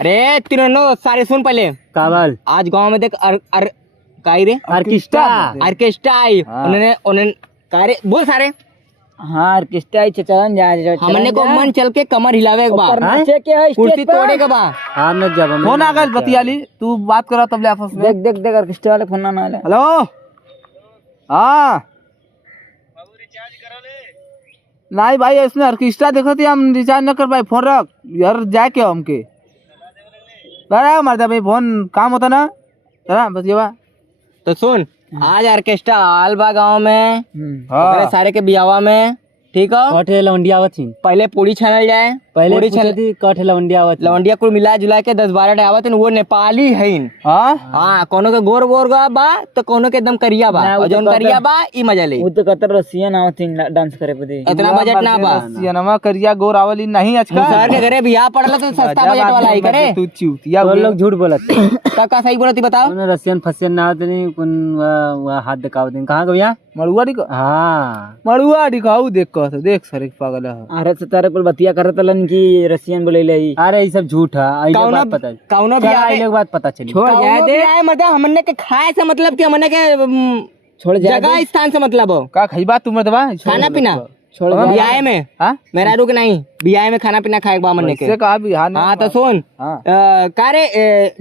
अरे तीनों सारे सुन पहले काबल आज गांव में देख काई रे ऑर्केस्ट्रा आई उन्होंने कारे बोल सारे हाँ ऑर्केस्ट्रा आई चलन जा हमने को मन चल के कमर हिलावे एक बार नाचे के है कुर्सी तोड़े के बा हाँ न जब फोन आ गया बतियाली तू बात करा तब ले आपस में देख देख देख ऑर्केस्ट्रा वाले फोन ना आले हेलो हाँ नहीं भाई इसमें ऑर्केस्ट्रा देखो थी हम रिचार्ज न कर भाई फोन रख यार जाए क्या हमके बड़ा मरदा भाई फोन काम होता ना चला बस ये बा तो सुन आज ऑर्केस्ट्रा आल बा गाँव में हाँ सारे के बियावा में ठीक है कठे लवंडिया आवत थी पहले पूरी छानल जाए पहले पूरी पूछे थी कठे लवंडिया आवत लवंडिया कुल मिला जुला के 10-12 आवत वो नेपाली है हाँ हाँ कोनो के गोर गोर बा तो कोनो के एकदम करिया बा और जौन करिया बा ई मजा ले वो तो कतर रसियन आवत डांस करे पदे इतना बजट ना बा सियानमा करिया गोर आवली नहीं आजकल सर के घरे बियाह पड़ला तो सस्ता बजट वाला ही करे तू चूतिया वो लोग झूठ बोलत तब का सही बोलती बताओ उन्हें रसियन फसियन ना आवत नहीं कुन हाथ दिखावत नहीं कहाँ गया मड़ुआ दिखा हाँ मड़ुआ दिखाऊ देख कर देख सर पागल है अरे सतारे कुल बतिया करत लन की रसियन बोले ले अरे ये सब झूठ है आइले कौनो बात पता कौनो चला, बियाह आइले बात पता चली छोड़ जाए दे मतलब हमने के खाए से मतलब कि हमने के छोड़ जाए जगह स्थान से मतलब हो का खइबा तू मत बा खाना पीना छोड़ बियाह में हाँ मेरा रुक नहीं बियाह में खाना पीना खाए हमने के से कहा भी हाँ तो सुन हाँ का रे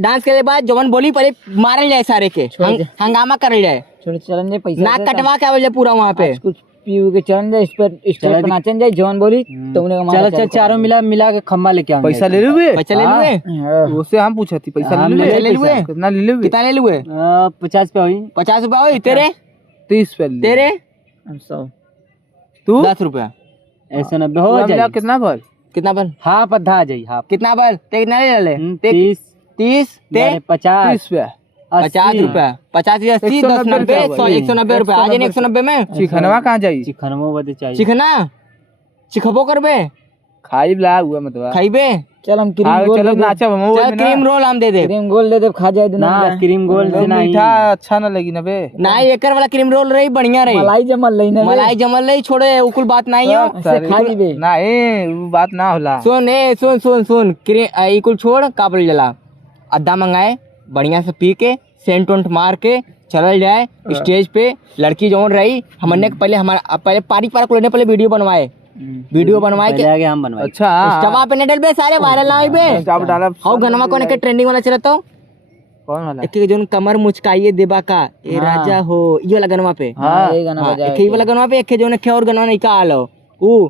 डांस के बाद जवन बोली पहले मारल जाए सारे के हंगामा करल जाए छोड़ चलन जे पैसा नाक कटवा के आवल पूरा वहाँ पे कुछ पीऊ के चलन जे इस पर नाचन जाए जवन बोली तो उन्हें चलो चल चारों मिला के खम्मा लेके आऊंगे पैसा ले लुए पैसा ले लुए उससे हम पूछा थी पैसा हाँ, ले पैसा ले लुए लुए। कितना ले लुए कितना ले लुए 50 पे हुई 50 रुपया हुई तेरे 30 पे ले तेरे 100 तू 10 रुपया ऐसे 90 हो जाए कितना भर कितना बल हाँ पद्धा आ जाई हाँ कितना बल ते कितना ले ले 30 30 ते 50 30 पे 50 रुपया 50 80 10 90 100 190 रुपया आज 190 में चिकनवा कहाँ जाई चिकनमो बदे चाहिए चिकना चिखबो करबे खाई ला हुआ मतलब खाइबे चल हम क्रीम हाँ गोल चलो नाचा हम चल क्रीम रोल हम दे दे क्रीम गोल दे दे खा जाए ना क्रीम गोल्ड से नहीं मीठा अच्छा ना लगी ना बे ना एकर वाला क्रीम रोल रही बढ़िया रही मलाई जमल लई ना मलाई जमल रही छोड़े उकुल बात नहीं हो से खा लीबे ना वो बात ना होला सुन सुन इकुल छोड़ काबल जला अद्धा मंगाए बढ़िया से पी के सेंट उंट मार के चल जाए स्टेज पे लड़की जौन रही हमने पहले पारी पार को लेने पहले वीडियो बनवाए के आगे हम बनवाए अच्छा इंस्टावा पे नहीं डलबे सारे वायरल ना होइबे जब डाला हाउ गनमा कोने के ट्रेंडिंग वाला चलत हो कौन वाला एक जोन कमर मुचकाइए देबा का ए राजा हो ये वाला गनमा पे हाँ ये गाना बजा एक ही वाला गनमा पे एक जोन के और गनमा नहीं का आलो ऊ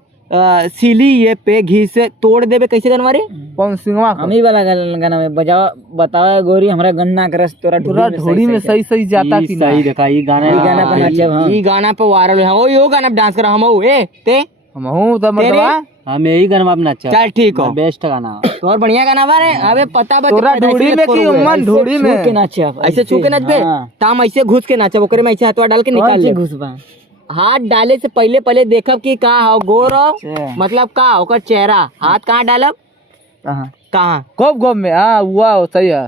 सीली ये पे घी से तोड़ देबे कैसे गनवा रे कौन सिंगवा हम ही वाला गाना में बजावा बतावा गोरी हमरा गन्ना के रस तोरा ढोड़ी में सही सही जाता कि सही देखा ये गाना ये गाना पे नाचे हम ई गाना पे वायरल है ओ यो गाना पे डांस कर हम हो ए ते हम हूं तो मतलब हम यही गाना अपना अच्छा चल ठीक हो बेस्ट गाना तो और बढ़िया गाना बारे अबे पता बा तोरा ढोड़ी में की उम्मन ढोड़ी में के नाचे आप ऐसे छू के नाचबे हाँ। ताम ऐसे घुस के नाचे ओकरे में ऐसे हाथवा डाल के निकाल ले घुसबा हाथ डाले से पहले देखब कि का हो गोर हो मतलब का ओकर चेहरा हाथ कहाँ डालब कहां कहाँ खूब खूब में हाँ हुआ सही है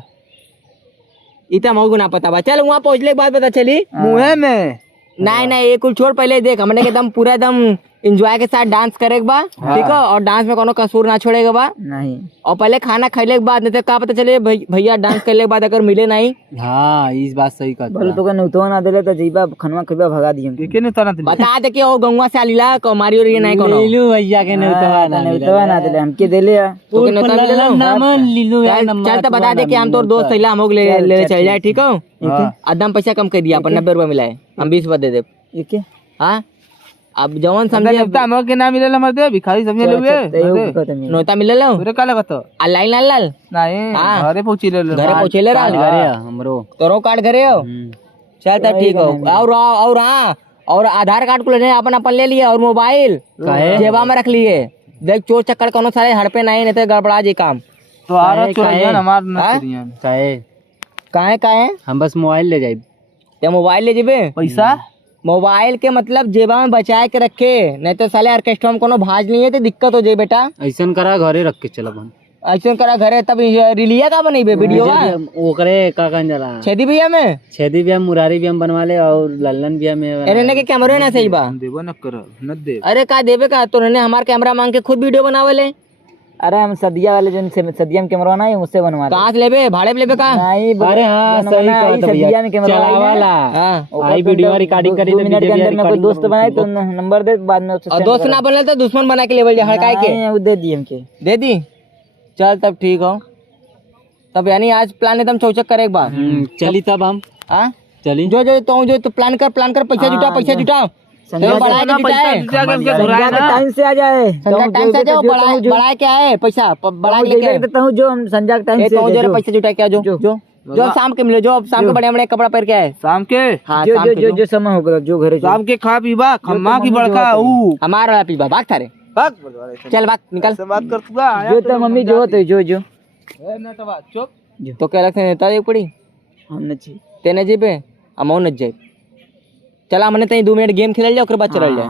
इतना मऊ ना पता बा चल वहाँ पहुँचले के बाद पता चली मुँहे में नहीं ये कुल छोड़ पहले देख हमने के एकदम पूरा एकदम एंजॉय के साथ डांस करे के बा ठीक है और डांस में कोनो कसूर ना छोड़ेगा बा नहीं और पहले खाना खैले के बाद नहीं तो का पता चले भैया डांस करने के बाद अगर मिले नहीं हाँ इस बात सही कहता बोले तो नौतो ना देले तो जीबा खनवा खइबा भगा दियम के नहीं तना बता दे कि ओ गंगा से आलीला मारी और ये नहीं कोनो लीलू भैया के नौतो ना देले हमके देले तो के नौता मिले लो नाम लीलू यार चल तो बता दे कि हम तोर दोस्त सैला हम ले चल जाए ठीक हो आदम पैसा कम कर दिया अपन 90 रुपया मिलाए हम 20 रुपया दे दे एके हाँ अब जवन समझे हम के ना मिले हमर दे भिखारी समझे ले नौता मिले लो तोरे का लगत आ लाइन लाल लाल नहीं हाँ। घरे पहुंची ले घरे पहुँचे ले रहा घरे हमरो तोरो कार्ड घरे हो चल तो ठीक हो और हाँ और आधार कार्ड को लेने अपन अपन ले लिए और मोबाइल जेबा में रख लिए देख चोर चक्कर कोनो सारे हड़पे नहीं तो गड़बड़ा जी काम तो आ रहा चोरियन हमार न चोरियन काहे हम बस मोबाइल ले जाए ते मोबाइल ले जेबे पैसा मोबाइल के मतलब जेबा में बचाए के रखे नहीं तो साले ऑर्केस्ट्रा में कोनो भाज नहीं है तो दिक्कत हो जाए बेटा ऐसा करा घरे रख के चलब हम ऐसा करा घरे तब रिलिया का बनेबे वीडियो ओकरे का कहन जाला छेदी भैया में छेदी भी हम मुरारी भी हम बनवा ले और लल्लन भी में अरे के कैमरे ना सही बा देबो न कर न दे अरे का देबे का तो ने हमार कैमरा मांग के खुद वीडियो बनावे ले अरे हम सदिया वाले जो सदिया में कैमरा ना है उससे बनवा रहे कहाँ से लेबे भाड़े पे लेबे का नहीं अरे हाँ सही कहा था भैया सदिया में कैमरा चलावा ला हाँ आई वीडियो रिकॉर्डिंग करी 2 मिनट के अंदर में कोई दोस्त बनाए तो नंबर दे बाद में उससे और दोस्त ना बनल तो दुश्मन बना के लेवल जा हड़काए के नहीं, वो दे दिए हमके दे दी चल तब ठीक हो तब यानी आज प्लान एकदम चौचक करे एक बार चली तब हम हाँ चली जो तो प्लान कर पैसा जुटा संध्या तो बढ़ाए के जुटाए संध्या के टाइम से आ जाए संध्या टाइम से जाओ बढ़ाए के आए पैसा बढ़ा के लेके देता हूँ जो हम संध्या के टाइम ए से तो जरा पैसा जुटा के आ जो शाम के मिले जो अब शाम के बढ़िया कपड़ा पहन के आए शाम के हाँ जो शाम जो के जो जो समय होगा जो घरे शाम के खा पीबा खम्मा की बड़का ऊ हमारा वाला पीबा भाग थारे चल भाग निकल से बात कर तू आया जो तो मम्मी जो होते जो जो ए नटवा चुप तो कह रखे नेता एक पड़ी हमने चाहिए तेने जी पे अमाउंट न जाए चला हमने तई 2 मिनट गेम खेल जाए ओकर बाद चल जाए